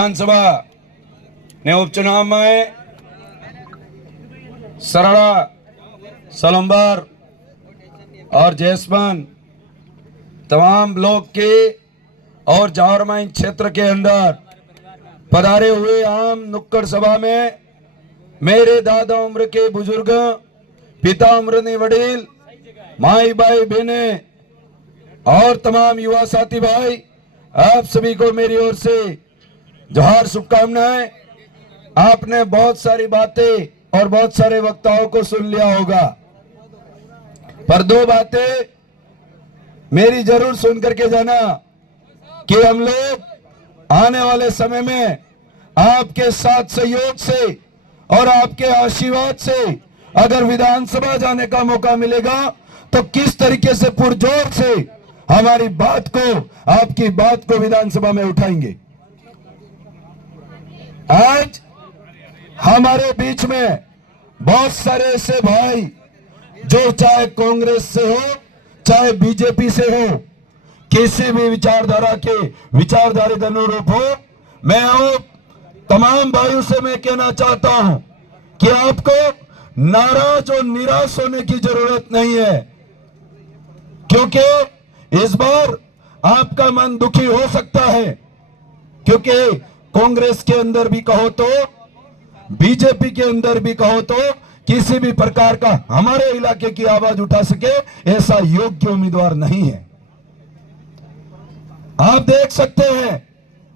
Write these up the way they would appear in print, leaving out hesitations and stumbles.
विधानसभा ने उपचुनाव में सरड़ा, सलम्बर और जैसमान तमाम ब्लॉक के और जावरमाइन क्षेत्र के अंदर पधारे हुए आम नुक्कड़ सभा में मेरे दादा उम्र के बुजुर्ग, पिता उम्र ने वडील, माई भाई बहने और तमाम युवा साथी भाई, आप सभी को मेरी ओर से जोहार, शुभकामनाएं। आपने बहुत सारी बातें और बहुत सारे वक्ताओं को सुन लिया होगा, पर दो बातें मेरी जरूर सुन करके जाना कि हम लोग आने वाले समय में आपके साथ सहयोग से और आपके आशीर्वाद से अगर विधानसभा जाने का मौका मिलेगा तो किस तरीके से पुरजोर से हमारी बात को, आपकी बात को विधानसभा में उठाएंगे। आज हमारे बीच में बहुत सारे ऐसे भाई जो चाहे कांग्रेस से हो चाहे बीजेपी से हो, किसी भी विचारधारा के विचारधारा के अनुरूप हो, मैं आप तमाम भाइयों से मैं कहना चाहता हूं कि आपको नाराज और निराश होने की जरूरत नहीं है, क्योंकि इस बार आपका मन दुखी हो सकता है, क्योंकि कांग्रेस के अंदर भी कहो तो, बीजेपी के अंदर भी कहो तो, किसी भी प्रकार का हमारे इलाके की आवाज उठा सके ऐसा योग्य उम्मीदवार नहीं है। आप देख सकते हैं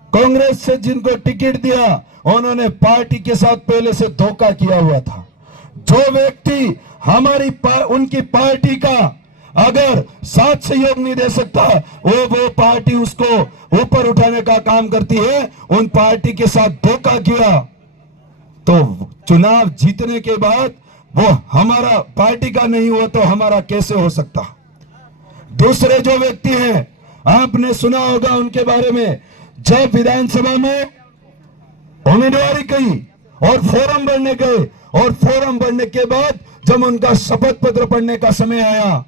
कांग्रेस से जिनको टिकट दिया उन्होंने पार्टी के साथ पहले से धोखा किया हुआ था। जो व्यक्ति उनकी पार्टी का अगर साथ सहयोग नहीं दे सकता, वो पार्टी उसको ऊपर उठाने का काम करती है। उन पार्टी के साथ धोखा किया तो चुनाव जीतने के बाद वो हमारा पार्टी का नहीं हुआ तो हमारा कैसे हो सकता। दूसरे जो व्यक्ति हैं, आपने सुना होगा उनके बारे में, जब विधानसभा में उम्मीदवारी की और फॉर्म भरने गए और फॉर्म भरने के बाद जब उनका शपथ पत्र पढ़ने का समय आया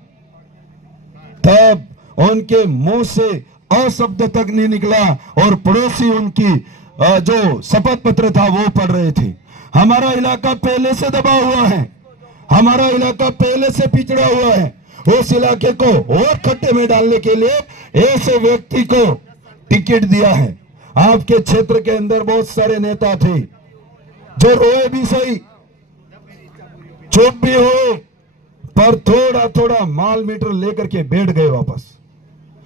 तब उनके मुंह से अशब्द तक नहीं निकला और पड़ोसी उनकी जो शपथ पत्र था वो पढ़ रहे थे। हमारा इलाका पहले से दबा हुआ है, हमारा इलाका पहले से पिछड़ा हुआ है। उस इलाके को और खड्डे में डालने के लिए ऐसे व्यक्ति को टिकट दिया है। आपके क्षेत्र के अंदर बहुत सारे नेता थे जो रोए भी सही, चुप भी हुए, पर थोड़ा थोड़ा माल मीटर लेकर के बैठ गए वापस।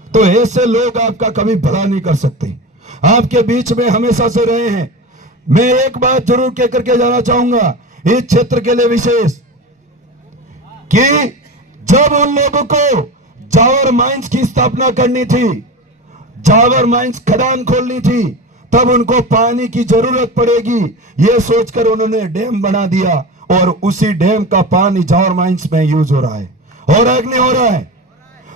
तो ऐसे लोग आपका कभी भला नहीं कर सकते। आपके बीच में हमेशा से रहे हैं। मैं एक बात जरूर कह करके जाना चाहूंगा इस क्षेत्र के लिए विशेष, कि जब उन लोगों को जावर माइंस की स्थापना करनी थी, जावर माइंस खदान खोलनी थी, तब उनको पानी की जरूरत पड़ेगी, ये सोचकर उन्होंने डैम बना दिया और उसी डैम का पानी जावर माइंस में यूज हो रहा है और अग्नि हो रहा है।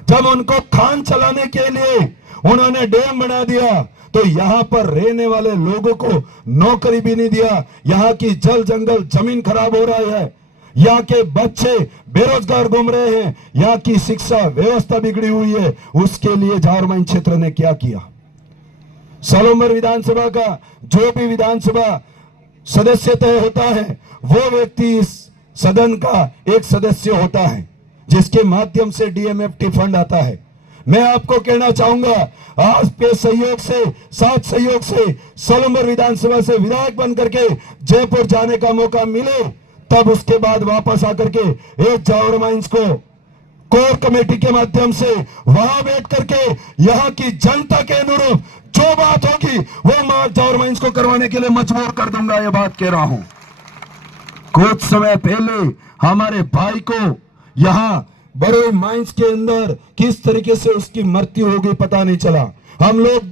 जब उनको खान चलाने के लिए उन्होंने डैम बना दिया तो यहाँ पर रहने वाले लोगों को नौकरी भी नहीं दिया। यहाँ की जल जंगल जमीन खराब हो रहा है, यहाँ के बच्चे बेरोजगार घूम रहे हैं, यहाँ की शिक्षा व्यवस्था बिगड़ी हुई है। उसके लिए जावरमाइन क्षेत्र ने क्या किया? सलम्बर विधानसभा का जो भी विधानसभा सदस्य तय होता है, वो व्यक्ति इस सदन का एक सदस्य होता है जिसके माध्यम से डीएमएफटी फंड आता है। मैं आपको कहना चाहूंगा, आपके सहयोग से, साथ सहयोग से सलम्बर विधानसभा से विधायक बन करके जयपुर जाने का मौका मिले, तब उसके बाद वापस आकर के एक जावरमाइंस को कोर कमेटी के माध्यम से वहां बैठ करके यहाँ की जनता के अनुरूप जो बात होगी वो मैं जावरमाइंस को करवाने के लिए मजबूर कर दूंगा। ये बात कह रहा हूं। कुछ समय पहले हमारे भाई को यहाँ बड़े माइंस के अंदर किस तरीके से उसकी मृत्यु हो गई पता नहीं चला। हम लोग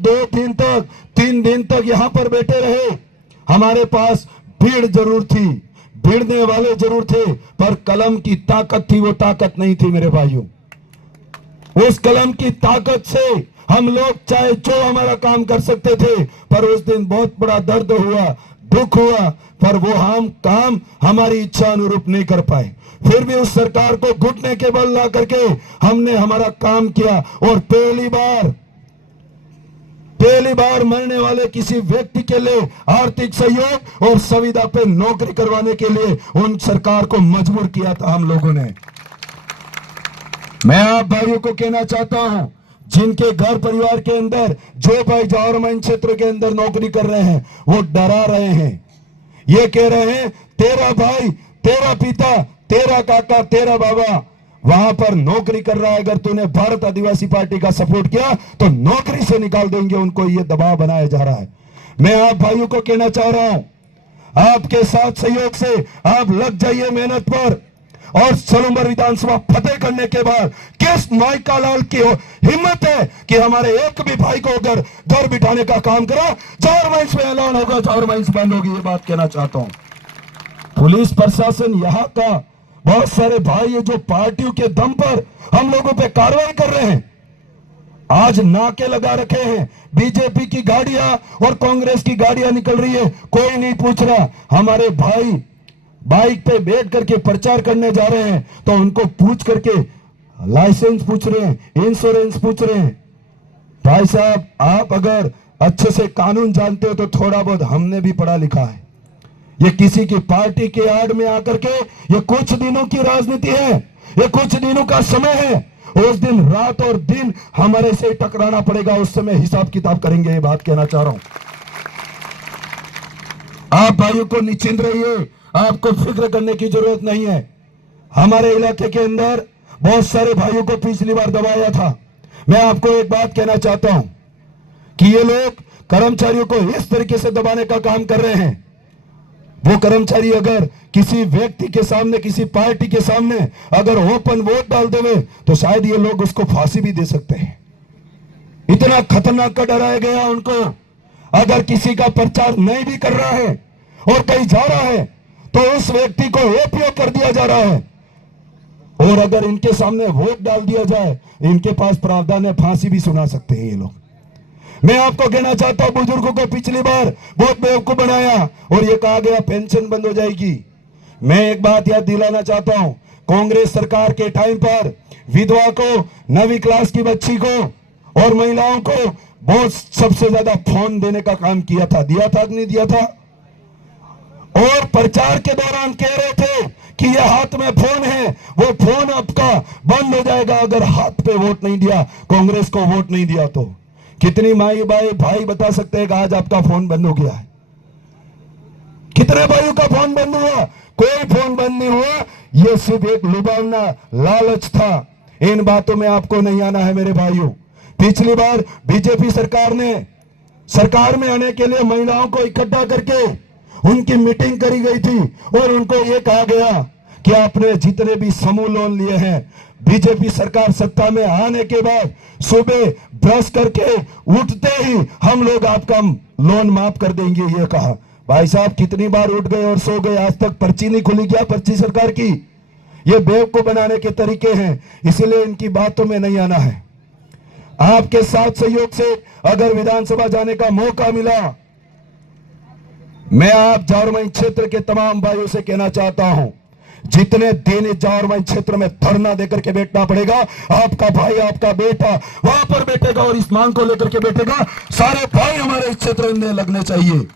3 दिन तक यहाँ पर बैठे रहे। हमारे पास भीड़ जरूर थी, भिड़ने वाले जरूर थे, पर कलम की ताकत थी, वो ताकत नहीं थी मेरे भाइयों। उस कलम की ताकत से हम लोग चाहे जो हमारा काम कर सकते थे, पर उस दिन बहुत बड़ा दर्द हुआ, दुख हुआ, पर वो हम काम हमारी इच्छा अनुरूप नहीं कर पाए। फिर भी उस सरकार को घुटने के बल ला करके हमने हमारा काम किया और पहली बार पहली बार मरने वाले किसी व्यक्ति के लिए आर्थिक सहयोग और संविदा पे नौकरी करवाने के लिए उन सरकार को मजबूर किया था हम लोगों ने। मैं आप भाइयों को कहना चाहता हूं, जिनके घर परिवार के अंदर जो भाई जावरमन क्षेत्र के अंदर नौकरी कर रहे हैं, वो डरा रहे हैं। ये कह रहे हैं तेरा भाई, तेरा पिता, तेरा काका, तेरा बाबा वहां पर नौकरी कर रहा है, अगर तूने भारत आदिवासी पार्टी का सपोर्ट किया तो नौकरी से निकाल देंगे उनको। ये दबाव बनाया जा रहा है। मैं आप भाइयों को कहना चाह रहा हूं, आपके साथ सहयोग से आप लग जाइए मेहनत पर, और सलूमबर विधानसभा फतेह करने के बाद किस माइका लाल की हिम्मत है कि हमारे एक भी भाई को अगर घर बिठाने का काम करा, जावरमन में ऐलान होगा, जावरमन बंद होगी। ये बात कहना चाहता हूं। पुलिस प्रशासन यहाँ का बहुत सारे भाई है जो पार्टियों के दम पर हम लोगों पे कार्रवाई कर रहे हैं, आज नाके लगा रखे हैं। बीजेपी की गाड़ियां और कांग्रेस की गाड़ियां निकल रही है, कोई नहीं पूछ रहा। हमारे भाई बाइक पे बैठ करके प्रचार करने जा रहे हैं तो उनको पूछ करके लाइसेंस पूछ रहे हैं, इंश्योरेंस पूछ रहे हैं। भाई साहब, आप अगर अच्छे से कानून जानते हो तो थोड़ा बहुत हमने भी पढ़ा लिखा है। ये किसी की पार्टी के आड़ में आकर के ये कुछ दिनों की राजनीति है, ये कुछ दिनों का समय है। उस दिन रात और दिन हमारे से टकराना पड़ेगा, उस समय हिसाब किताब करेंगे। ये बात कहना चाह रहा हूं। आप भाइयों को निश्चिंत रहिए, आपको फिक्र करने की जरूरत नहीं है। हमारे इलाके के अंदर बहुत सारे भाइयों को पिछली बार दबाया था। मैं आपको एक बात कहना चाहता हूं कि ये लोग कर्मचारियों को इस तरीके से दबाने का काम कर रहे हैं। वो कर्मचारी अगर किसी व्यक्ति के सामने, किसी पार्टी के सामने अगर ओपन वोट डाल देवे तो शायद ये लोग उसको फांसी भी दे सकते हैं। इतना खतरनाक का डराया गया उनको। अगर किसी का प्रचार नहीं भी कर रहा है और कहीं जा रहा है तो उस व्यक्ति को एपीओ कर दिया जा रहा है, और अगर इनके सामने वोट डाल दिया जाए, इनके पास प्रावधान है, फांसी भी सुना सकते हैं ये लोग। मैं आपको कहना चाहता हूं, बुजुर्गों को पिछली बार बहुत बेवकूफ बनाया और ये कहा गया पेंशन बंद हो जाएगी। मैं एक बात याद दिलाना चाहता हूं, कांग्रेस सरकार के टाइम पर विधवा को, 9वीं क्लास की बच्ची को और महिलाओं को बहुत सबसे ज्यादा फोन देने का काम किया था। दिया था कि नहीं दिया था? और प्रचार के दौरान कह रहे थे कि ये हाथ में फोन है, वो फोन आपका बंद हो जाएगा अगर हाथ पे वोट नहीं दिया, कांग्रेस को वोट नहीं दिया तो। कितनी माई भाई बता सकते हैं कि आज आपका फोन बंद हो गया है? कितने भाइयों का फोन बंद हुआ? कोई फोन बंद नहीं हुआ। यह सिर्फ एक लुभावना, लालच था। इन बातों में आपको नहीं आना है मेरे भाइयों। पिछली बार बीजेपी सरकार ने सरकार में आने के लिए महिलाओं को इकट्ठा करके उनकी मीटिंग करी गई थी और उनको यह कहा गया कि आपने जितने भी समूह लोन लिए हैं, बीजेपी सरकार सत्ता में आने के बाद सुबह ब्रश करके उठते ही हम लोग आपका लोन माफ कर देंगे। ये कहा। भाई साहब, कितनी बार उठ गए और सो गए, आज तक पर्ची नहीं खुली क्या पर्ची सरकार की? ये बेवकूफ बनाने के तरीके हैं, इसीलिए इनकी बातों में नहीं आना है। आपके साथ सहयोग से अगर विधानसभा जाने का मौका मिला, मैं आप जावरमन क्षेत्र के तमाम भाइयों से कहना चाहता हूं, जितने दिन जावरमन क्षेत्र में धरना देकर के बैठना पड़ेगा, आपका भाई, आपका बेटा वहां पर बैठेगा और इस मांग को लेकर के बैठेगा। सारे भाई हमारे इस क्षेत्र में लगने चाहिए।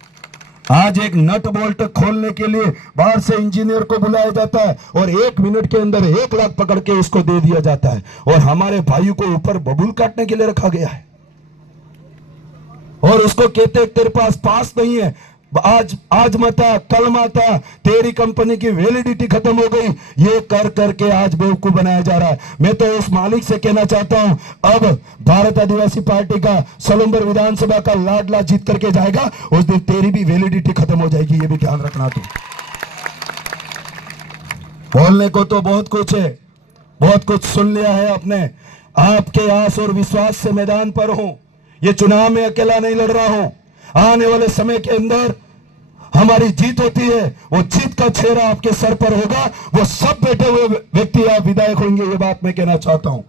आज एक नट बोल्ट खोलने के लिए बाहर से इंजीनियर को बुलाया जाता है और 1 मिनट के अंदर 1 लाख पकड़ के उसको दे दिया जाता है, और हमारे भाइयों को ऊपर बबूल काटने के लिए रखा गया है और उसको कहते तेरे पास पास नहीं है, आज मता कल मता, तेरी कंपनी की वैलिडिटी खत्म हो गई। ये कर करके आज बेवकूफ बनाया जा रहा है। मैं तो उस मालिक से कहना चाहता हूं, अब भारत आदिवासी पार्टी का सलूमबर विधानसभा का लाडला जीत करके जाएगा, उस दिन तेरी भी वैलिडिटी खत्म हो जाएगी। ये भी ध्यान रखना। तो बोलने को तो बहुत कुछ है, बहुत कुछ सुन लिया है आपने। आपके आस और विश्वास से मैदान पर हूं। ये चुनाव में अकेला नहीं लड़ रहा हूं। आने वाले समय के अंदर हमारी जीत होती है, वो जीत का चेहरा आपके सर पर होगा, वो सब बैठे हुए व्यक्ति आप विधायक होंगे। ये बात मैं कहना चाहता हूं।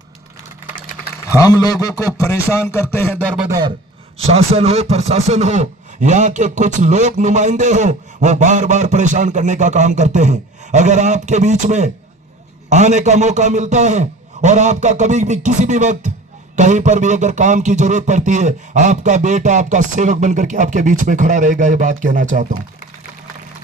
हम लोगों को परेशान करते हैं दर बदर, शासन हो प्रशासन हो, यहाँ के कुछ लोग नुमाइंदे हो, वो बार बार परेशान करने का काम करते हैं। अगर आपके बीच में आने का मौका मिलता है और आपका कभी भी किसी भी वक्त कहीं पर भी अगर काम की जरूरत पड़ती है, आपका बेटा आपका सेवक बनकर के आपके बीच में खड़ा रहेगा। ये बात कहना चाहता हूं।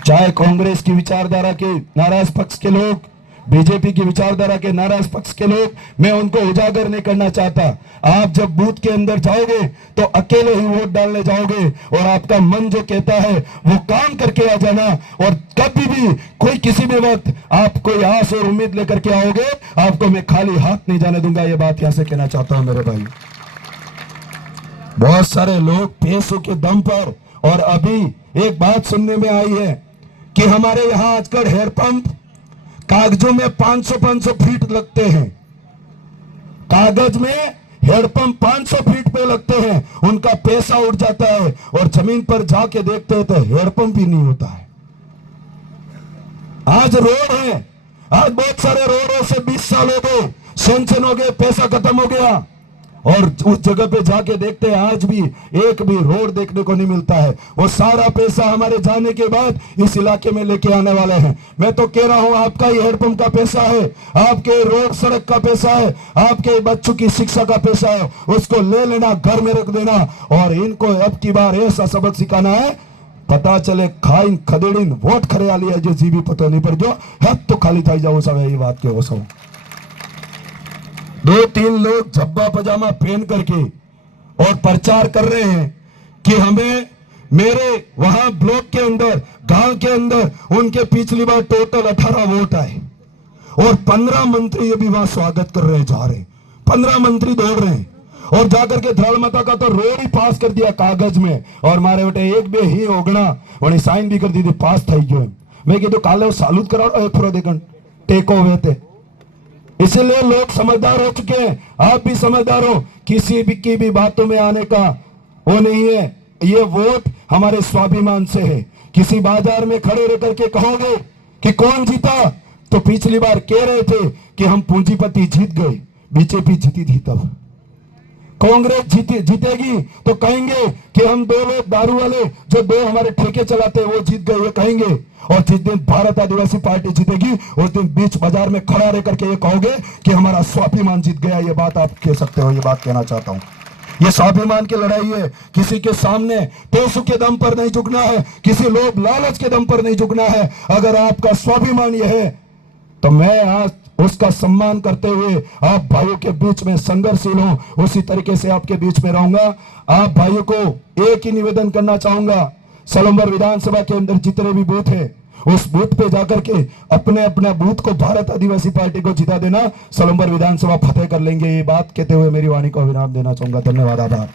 चाहे कांग्रेस की विचारधारा के नाराज पक्ष के लोग, बीजेपी की विचारधारा के नाराज पक्ष के लोग, मैं उनको उजागर नहीं करना चाहता। आप जब बूथ के अंदर जाओगे तो अकेले ही वोट डालने जाओगे और आपका मन जो कहता है वो काम करके आ जाना। और कभी भी कोई किसी भी वक्त आप कोई आस और उम्मीद लेकर के आओगे, आपको मैं खाली हाथ नहीं जाने दूंगा। ये बात यहां से कहना चाहता हूं मेरे भाई। बहुत सारे लोग पैसों के दम पर, और अभी एक बात सुनने में आई है कि हमारे यहां आजकल हेयर पंप कागजों में 500 फीट लगते हैं। कागज में हेडपंप 500 फीट पे लगते हैं, उनका पैसा उठ जाता है और जमीन पर जाके देखते हैं तो हेडपंप ही नहीं होता है। आज रोड है, आज बहुत सारे रोडों से 20 साल हो गए, सेंक्शन हो गए, पैसा खत्म हो गया, और उस जगह पे जाके देखते हैं आज भी एक भी रोड देखने को नहीं मिलता है। वो सारा पैसा हमारे जाने के बाद इस इलाके में लेके आने वाले हैं। मैं तो कह रहा हूं, आपका ये हेडपंप का पैसा है, आपके रोड सड़क का पैसा है, आपके बच्चों की शिक्षा का पैसा है, उसको ले लेना, घर में रख देना, और इनको अब की बार ऐसा सबक सिखाना है, पता चले खाइन खदेड़ीन वोट खरे आली है जो जीवी पता नहीं पर जो है तो खाली था जाओ सब। ये बात के वो सब 2-3 लोग झब्बा पजामा पहन करके और प्रचार कर रहे हैं कि हमें मेरे वहां ब्लॉक के अंदर, गांव के अंदर उनके पिछली बार टोटल 18 वोट आए और 15 मंत्री अभी वहां स्वागत कर रहे जा रहे, 15 मंत्री दौड़ रहे हैं, और जाकर के धरल माता का तो रोड ही पास कर दिया कागज में, और मारे बेटे एक बे ही होगना वही साइन भी कर दी थी, पास થઈ ગયો। मैं कीधु काले सालूत कराओ एक फरो देखन टेको हुए थे। इसीलिए लोग समझदार हो चुके हैं, आप भी समझदार हो, किसी भी की भी बातों में आने का वो नहीं है। ये वोट हमारे स्वाभिमान से है। किसी बाजार में खड़े रह करके कहोगे कि कौन जीता, तो पिछली बार कह रहे थे कि हम पूंजीपति जीत गए, बीजेपी जीती थी, तब कांग्रेस जीतेगी तो कहेंगे कि हम 2 लोग दारू वाले जो 2 हमारे ठेके चलाते हैं वो जीत गए, ये कहेंगे। और जिस दिन भारत आदिवासी पार्टी जीतेगी उस दिन बीच बाजार में खड़ा रह करके ये कहोगे कि हमारा स्वाभिमान जीत गया। ये बात आप कह सकते हो, ये बात कहना चाहता हूं। ये स्वाभिमान की लड़ाई है, किसी के सामने पैसों के दम पर नहीं झुकना है, किसी लोग लालच के दम पर नहीं झुकना है। अगर आपका स्वाभिमान यह है तो मैं आज उसका सम्मान करते हुए आप भाइयों के बीच में संघर्षशील हूं, उसी तरीके से आपके बीच में रहूंगा। आप भाइयों को एक ही निवेदन करना चाहूंगा, सलम्बर विधानसभा के अंदर जितने भी बूथ है उस बूथ पे जाकर के अपने अपने बूथ को भारत आदिवासी पार्टी को जिता देना, सलम्बर विधानसभा फतेह कर लेंगे। ये बात कहते हुए मेरी वाणी को विराम देना चाहूंगा। धन्यवाद, आभार।